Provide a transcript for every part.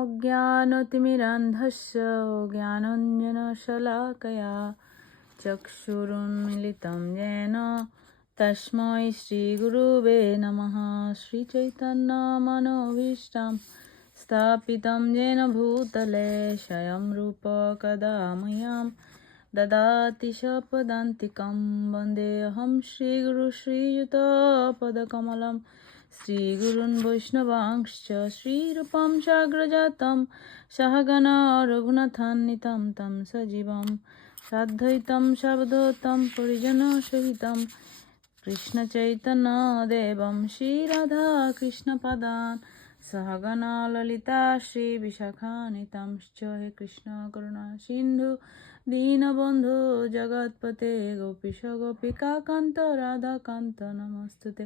अज्ञानतिमिरान्धस्य ज्ञानाञ्जनशलाकया चक्षुरुन्मिलितं येन तस्मै श्रीगुरुवे नमः। श्रीचैतन्यमनोभीष्टं स्थापितं येन भूतले स्वयं रूप कदा मह्यं ददाति स्वपदान्तिकं। वन्देऽहं श्रीगुरु श्रीयुतपदकमलं श्रीगुरून् वैष्णवांश्च श्रीरूपं साग्रजातं सहगणा रघुनाथान्वितं तं सजीवं साद्वैतं सावधूतं परिजनसहितं कृष्णचैतन्यदेवं श्रीराधाकृष्णपादान् सहगणा ललिता श्रीविशाखान्वितांश्च। हे कृष्ण करुणा सिन्धु दीनबन्धु जगत्पते गोपीश गोपिकान्त राधाकान्त नमस्तुते।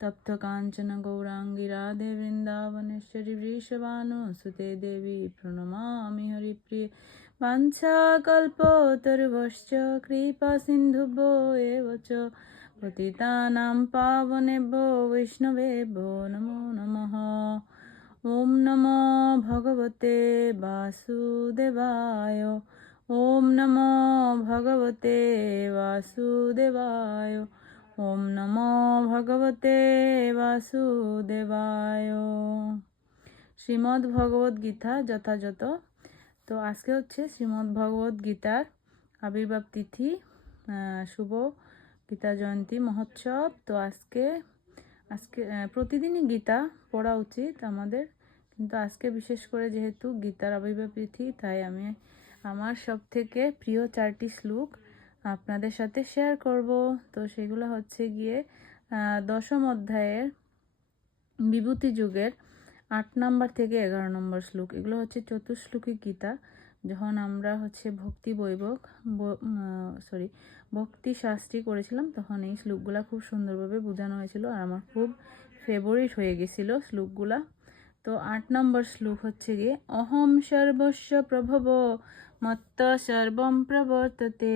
तप्त कांचन गौरांगी राधे वृंदावनेश्वरी वृषभानुसुते देवी प्रणमामि हरिप्रिये। वाञ्छाकल्पतरुभ्यश्च कृपा सिन्धुभ्यो एव च पतितानां पावनेभ्यो वैष्णवेभ्यो नमो नमः। ॐ नमो भगवते वासुदेवाय। ॐ नमो भगवते वासुदेवाय। ओम नमो भगवते वासुदेवाय। শ্রীমদ্ ভগবদ গীতা যথাযথ। তো আজকে হচ্ছে শ্রীমদ্ ভগবদ গীতার আবির্ভাব তিথি, শুভ গীতা জয়ন্তী মহোৎসব। তো আজকে প্রতিদিনই গীতা পড়া উচিত আমাদের, কিন্তু আজকে বিশেষ করে যেহেতু গীতার আবির্ভাব তিথি, তাই আমি আমার সব থেকে প্রিয় 4টি শ্লোক আপনাদের সাথে শেয়ার করব। তো সেগুলো হচ্ছে গিয়ে 10ম অধ্যায়ের বিভূতি যুগের 8 নম্বর থেকে 11 নম্বর শ্লোক। এগুলো হচ্ছে চতুশ্লোকী গীতা। যখন আমরা হচ্ছে ভক্তি শাস্ত্রী করেছিলাম, তখন এই শ্লোকগুলা খুব সুন্দরভাবে বোঝানো হয়েছিল আর আমার খুব ফেভারিট হয়ে গেছিল শ্লোকগুলা। তো 8 নম্বর শ্লোক হচ্ছে গিয়ে অহম সর্বস্ব প্রভব মত্ত সর্বম প্রবর্ততে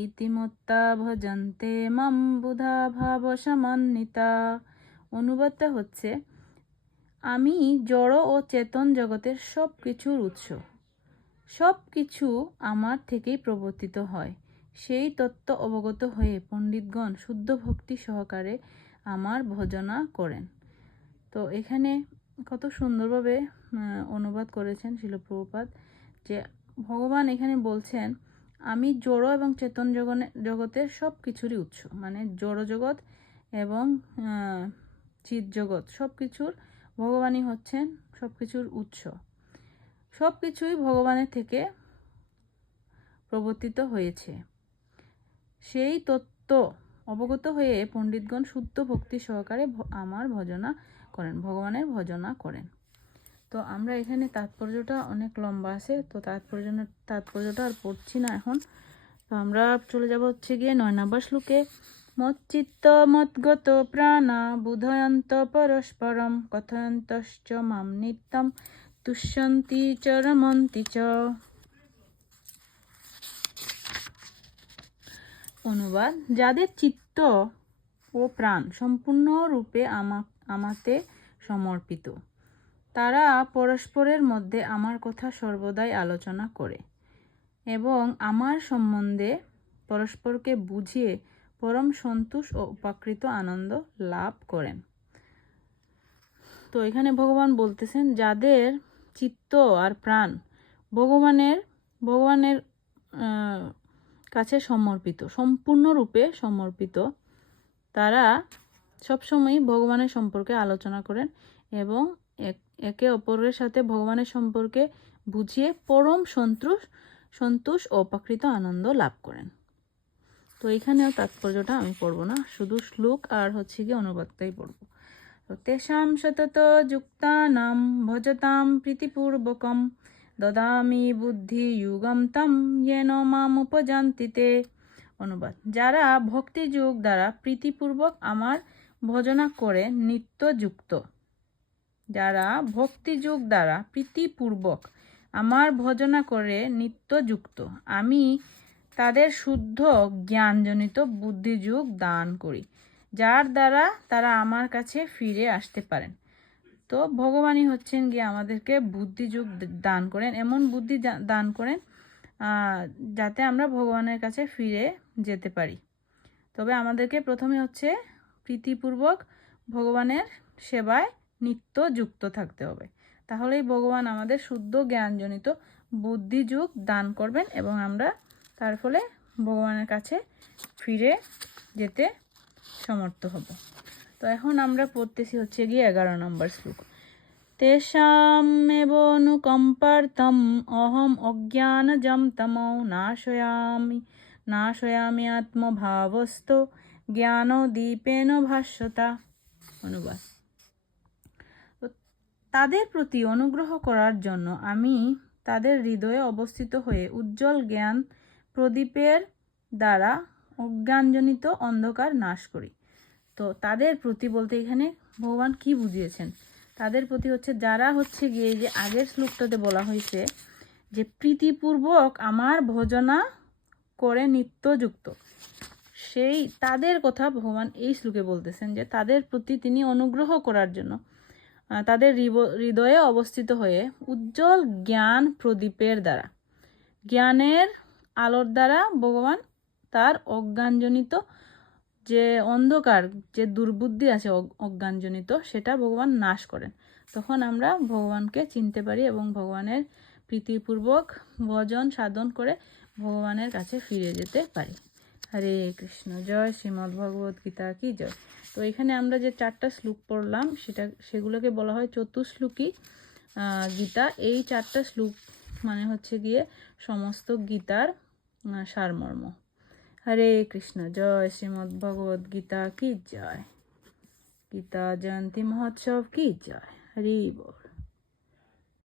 ইতিমত্তা ভজন্তে মাম বুধা ভাব সমান্বিতা। অনুবাদটা হচ্ছে, আমি জড় ও চেতন জগতের সব কিছুর উৎস, সব কিছু আমার থেকেই প্রবর্তিত হয়। সেই তত্ত্ব অবগত হয়ে পণ্ডিতগণ শুদ্ধ ভক্তি সহকারে আমার ভজনা করেন। তো এখানে কত সুন্দরভাবে অনুবাদ করেছেন শিল প্রভুপাদ, যে ভগবান এখানে বলছেন আমি জড় এবং চেতন জগতের সব কিছুরই উৎস, মানে জড় জগৎ এবং চিৎ জগৎ সব কিছুর ভগবানই হচ্ছেন সব কিছুর উৎস। সব কিছুই ভগবানের থেকে প্রবর্তিত হয়েছে। সেই তত্ত্ব অবগত হয়ে পণ্ডিতগণ শুদ্ধ ভক্তি সহকারে আমার ভজনা করেন, ভগবানের ভজনা করেন। তো আমরা এখানে তাৎপর্যটা অনেক লম্বা আছে, তো তাৎপর্যটা আর পড়ছি না এখন। তো আমরা চলে যাব হচ্ছে গিয়ে 9 নম্বর শ্লোকে। মচ্চিত্ত মদ্গত প্রাণা বুধয়ন্ত পরস্পরম কথয়ন্তশ্চ মাম নিত্যম তুষ্যন্তি চ রমন্তি চ। অনুবাদ, যাদের চিত্ত ও প্রাণ সম্পূর্ণরূপে আমাতে সমর্পিত, তারা পরস্পরের মধ্যে আমার কথা সর্বদাই আলোচনা করে এবং আমার সম্বন্ধে পরস্পরকে বুঝিয়ে পরম সন্তোষ ও উপাকৃত আনন্দ লাভ করেন। তো এখানে ভগবান বলতেছেন, যাদের চিত্ত আর প্রাণ ভগবানের কাছে সমর্পিত, সম্পূর্ণরূপে সমর্পিত, তারা সবসময় ভগবানের সম্পর্কে আলোচনা করেন এবং একে অপরের সাথে ভগবানের সম্পর্কে বুঝিয়ে পরম সন্তোষ ও উপাকৃত আনন্দ লাভ করেন। তো এখানেও তাৎপর্যটা আমি পড়বো না, শুধু শ্লোক আর হচ্ছে গিয়ে অনুবাদটাই পড়বো। তো তেষাম সতত যুক্তানাং ভজতাম প্রীতিপূর্বকম দদামি বুদ্ধি যুগম তম येन মাম উপজান্তি তে। অনুবাদ, যারা ভক্তিযোগ দ্বারা প্রীতিপূর্বক আমার ভজনা করে নিত্যযুক্ত, যারা ভক্তিযোগ দ্বারা প্রীতিপূর্বক আমার ভজনা করে নিত্যযুক্ত, আমি তাদের শুদ্ধ জ্ঞানজনিত বুদ্ধিযোগ দান করি, যার দ্বারা তারা আমার কাছে ফিরে আসতে পারেন। তো ভগবানই হচ্ছেন গিয়ে আমাদেরকে বুদ্ধিযোগ দান করেন, এমন বুদ্ধি দান করেন যাতে আমরা ভগবানের কাছে ফিরে যেতে পারি। তবে আমাদেরকে প্রথমে হচ্ছে প্রীতিপূর্বক ভগবানের সেবায় নিত্য যুক্ত থাকতে হবে, তাহলেই ভগবান আমাদের শুদ্ধ জ্ঞানজনিত বুদ্ধিযোগ দান করবেন এবং আমরা তার ফলে ভগবানের কাছে ফিরে যেতে সমর্থ হব। তো এখন আমরা পড়তেছি হচ্ছে গিয়ে 11 নম্বর শ্লোক। তেষামেব অনুকম্পার্থম অহম অজ্ঞানজম তমো নাশয়ামি আত্মভাবস্থ জ্ঞানদীপেন ভাস্বতা। অনুবাদ। তাদের প্রতি অনুগ্রহ করার জন্য আমি তাদের হৃদয়ে অবস্থিত হয়ে উজ্জ্বল জ্ঞান প্রদীপের দ্বারা অজ্ঞানজনিত অন্ধকার নাশ করি। তো তাদের প্রতি বলতে এখানে ভগবান কি বুঝিয়েছেন? তাদের প্রতি হচ্ছে যারা হচ্ছে গিয়ে যে আগের শ্লোকটাতে বলা হয়েছে যে প্রীতিপূর্বক আমার ভজনা করে নিত্যযুক্ত, সেই তাদের কথা ভগবান এই শ্লোকে বলতেছেন যে তাদের প্রতি তিনি অনুগ্রহ করার জন্য তাদের হৃদয়ে অবস্থিত হয়ে উজ্জ্বল জ্ঞান প্রদীপের দ্বারা, জ্ঞানের আলোর দ্বারা ভগবান তার অজ্ঞানজনিত যে অন্ধকার, যে দুর্বুদ্ধি আছে অজ্ঞানজনিত, সেটা ভগবান নাশ করেন। তখন আমরা ভগবানকে চিনতে পারি এবং ভগবানের প্রীতিপূর্বক ভজন সাধন করে ভগবানের কাছে ফিরে যেতে পারি। হরে কৃষ্ণ। জয় শ্রীমদ্ ভগবত গীতা কি জয়। তো এখানে আমরা যে 4টা শ্লোক পড়লাম সেগুলোকে বলা হয় চতুশ্লোকী গীতা। এই 4টা শ্লোক মানে হচ্ছে গিয়ে সমস্ত গীতার সারমর্ম। হরে কৃষ্ণ। জয় শ্রীমদ্ ভগবত গীতা কি জয়। গীতা জয়ন্তী মহোৎসব কি জয়। হরি বল।